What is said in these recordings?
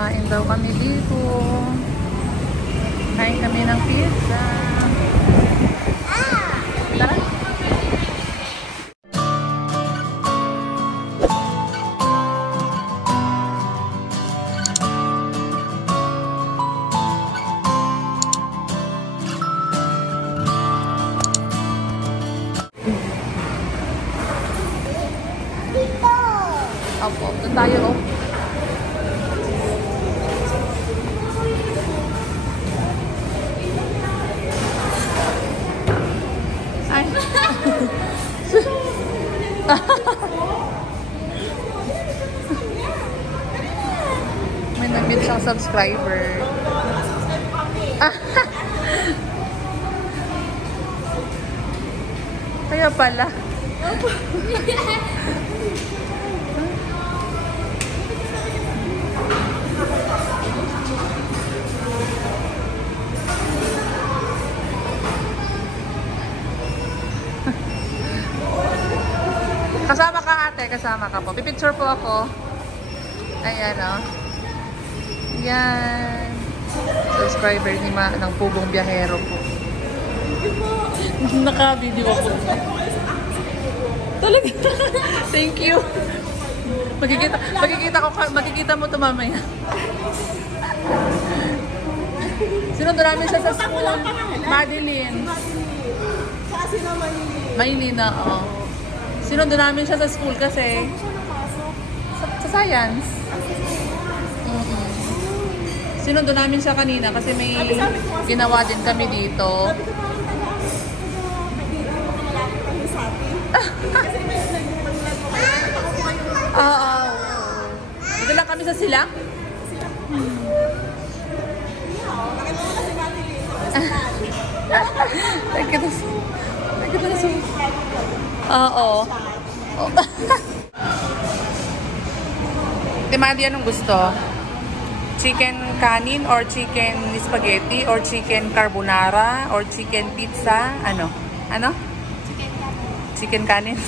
Kain daw kami dito. Kain kami ng pizza. Tara. Opo, doon tayo, oh. Ay. May nag-meet siyang subscriber. Kaya pala. Kasama ka ate, kasama ka po. Pipicture po ako. Ayan o. Yan. Subscriber ni Ma ng Pugong Biyahero po. Naka-video ako. Talaga. Thank you. Makikita mo ito mamaya. Sinundo namin siya sa school. Madeline. Sino Maylina? Maylina, oo. Sinundo namin siya sa school kasi sa science. Sinundo namin siya kanina kasi may ginawa din kami dito. Sabi ko kasi may nag-vlog mo kayo. Oo. Dito lang kami sa Silang. Nakita mo kasi Madeline. Nakita na siya. Oo. Timadi, anong gusto? Chicken kanin or chicken spaghetti or chicken carbonara or chicken pizza? Ano? Ano? Chicken kanin.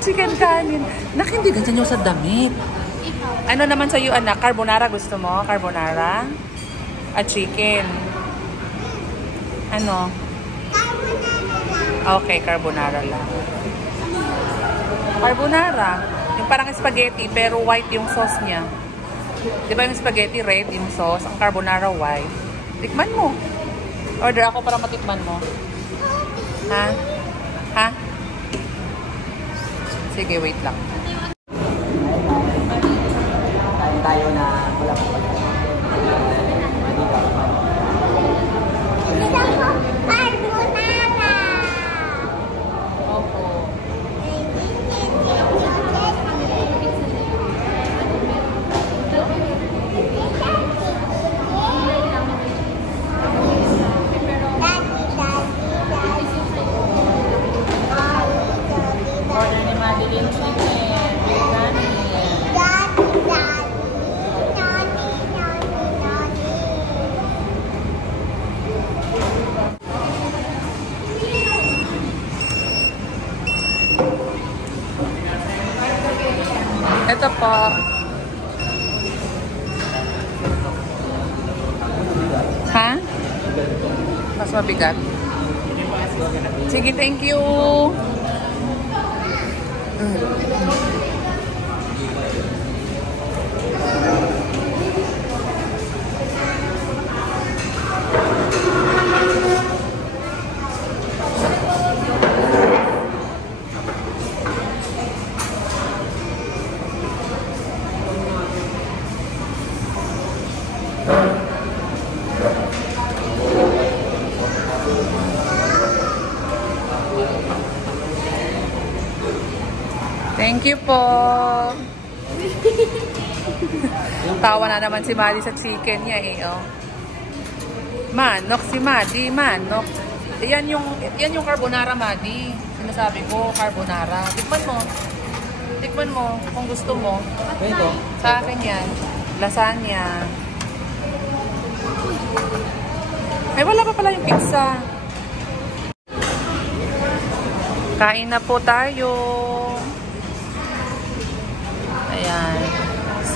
Chicken kanin. Nak, hindi ganyan yung sa damit. Ano naman sa'yo, anak? Carbonara gusto mo? Carbonara? At chicken? Ano? Okay, carbonara lang. Carbonara. Yung parang spaghetti pero white yung sauce niya. Di ba yung spaghetti red yung sauce? Ang carbonara white. Tikman mo. Order ako para matikman mo. Ha? Ha? Sige, wait lang. Tayo na wala pa pala. Ito po. Ha? Mas mabigat. Sige, thank you. Thank you po. Tawa na naman si Madi sa chicken niya eh, oh. Manok si Madi, manok. Yan yung carbonara, Madi. Sinasabi ko, carbonara. Tikman mo. Tikman mo kung gusto mo. Ito. Sa akin yan. Lasagna. Ay, wala pa pala yung pizza. Kain na po tayo. Ayan.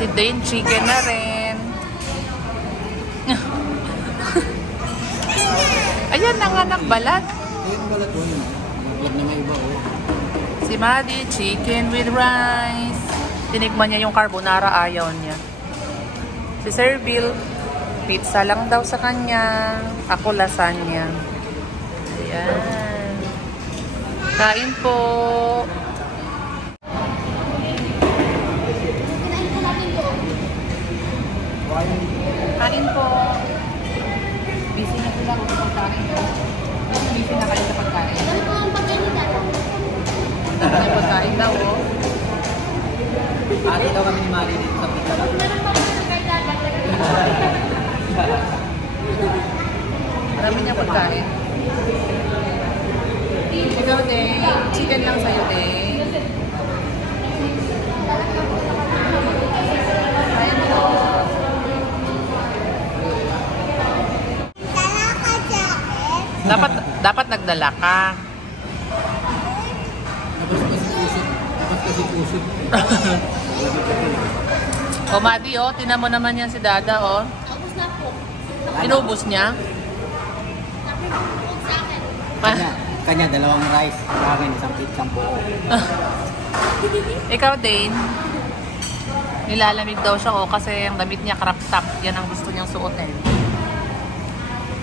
Si Dane, chicken na rin. Ayan na nga nagbalat. Ayun balat mo yun. Nagbalat na may iba oh. Si Maddie, chicken with rice. Tinikman niya yung carbonara, ayaw niya. Si Sir Bill, pizza lang daw sa kanya. Ako lasagna. Ayan. Kain po. Kain po. Busy na sila kung pagkain. Busy na kayo sa pagkain. May pagkain daw, oh. Ate daw kami ni Mari dito sa pizza. Marami niya pagkain. Ikaw, Dane. Chicken lang sa'yo, Dane. Kain po. Dapat nagdala ka. O, Maddie, oh. Tinan mo naman yan si Dada, oh. Tapos na po. Inubos niya. Kanya dalawang rice. Sa akin isang pizza po. Ikaw, Dane. Nilalamig daw siya, oh. Kasi ang damit niya crop top. Yan ang gusto niyang suotin.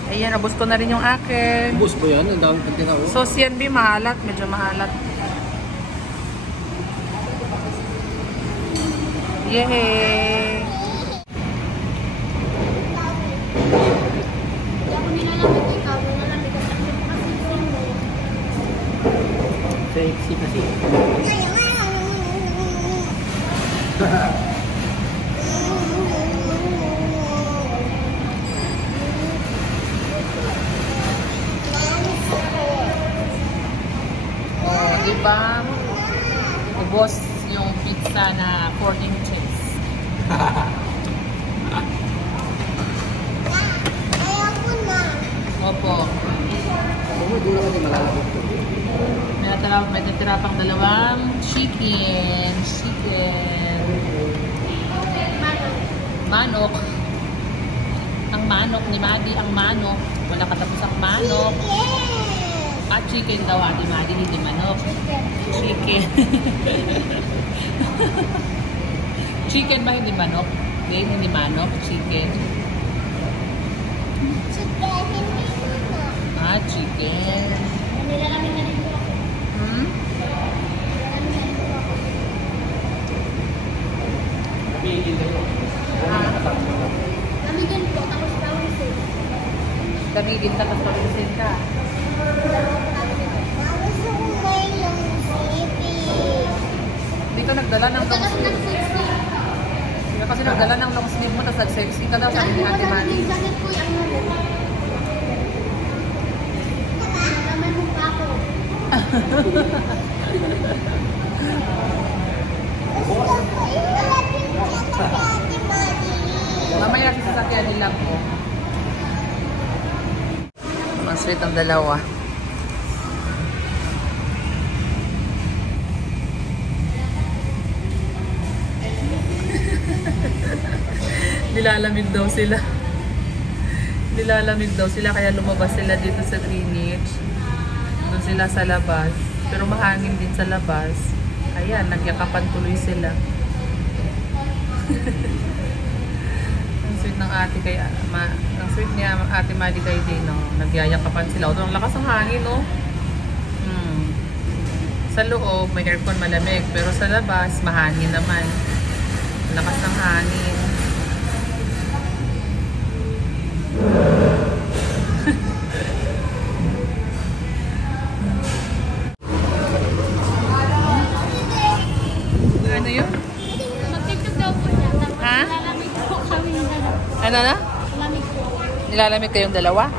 Ayan, nabos ko na rin yung akin. Ubus ko yan. Ang daming pagkita ko. So, CNB, mahalat. Medyo mahalat. Yay! Sexy kasi. Oh, diba? Ubos yung pizza na 4 inches. Opo. Hindi na kasi malalabot ko. May natira pang dalawang chicken. Manok. Ang manok ni Maddie, ang manok. Wala katapos ang manok. At chicken daw, Ate Maddie, hindi manok. Chicken. Chicken ba, hindi manok? Hindi manok, chicken. Ah, chicken. Hmm? Kamigin ka, tapos pag-isin ka. Dito nagdala ng long sleeve. Kasi nagdala ng long sleeve mo, tapos nag-sexy ka daw, sabi ni Ate Maddie. Mamaya sa sasakyan nila po. Ang sweet ang dalawa. Nilalamig daw sila. Nilalamig daw sila kaya lumabas sila dito sa Greenwich. Doon sila sa labas. Pero mahangin din sa labas. Ayan, nagyakapan tuloy sila. Ang sweet ng ate kay ang sweet niya Ate Maddie kay Dino. Nagyayakapan sila. Ang lakas ng hangin, no? Sa loob may aircon malamig, pero sa labas mahangin naman. Lakas ng hangin. Ano yun? Mag-tiktok daw po siya. Ha? Lalamig po kami. Ano na? Lamig po. Nilalamig kayong dalawa?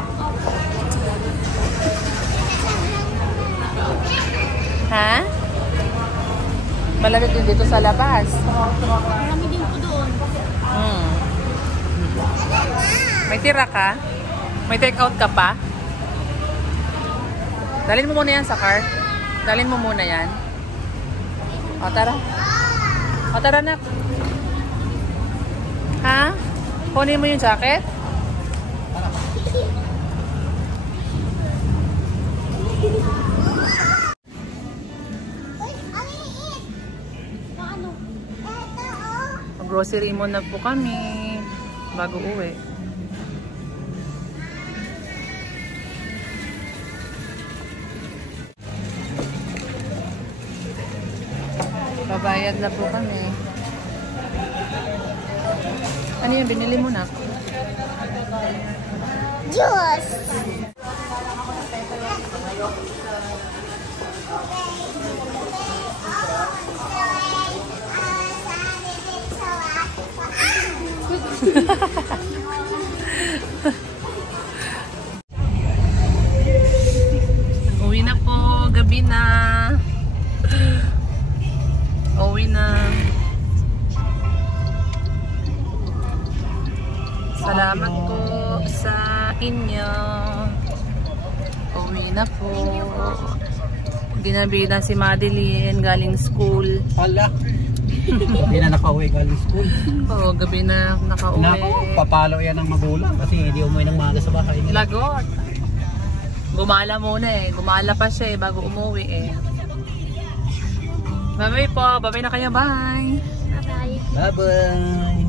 Ha? Malamig din dito sa labas. Marami din po doon. May tira ka? May take out ka pa? Dalhin mo muna yan sa car. Dalhin mo muna yan. O, tara. O, tara na. Ha? Kunin mo yung jacket? Paano? Grocery muna po kami bago uwi. Babayad na po kami. Ano yun? Binili mo na? Juice! Uwi na po. Gabi na. Uwi na. Salamat po sa inyo. Uwi na po. Ginabi na si Madeline galing school. Hala. Hindi na nakauwi galing school. Oo, gabi na nakauwi. Naku, papalo yan ng magulang kasi hindi umuwi ng maaga sa bahay nila. Lagot. Gumala muna eh. Gumala pa siya eh bago umuwi eh. Bye-bye po. Bye-bye na kayo. Bye. Bye-bye. Bye-bye.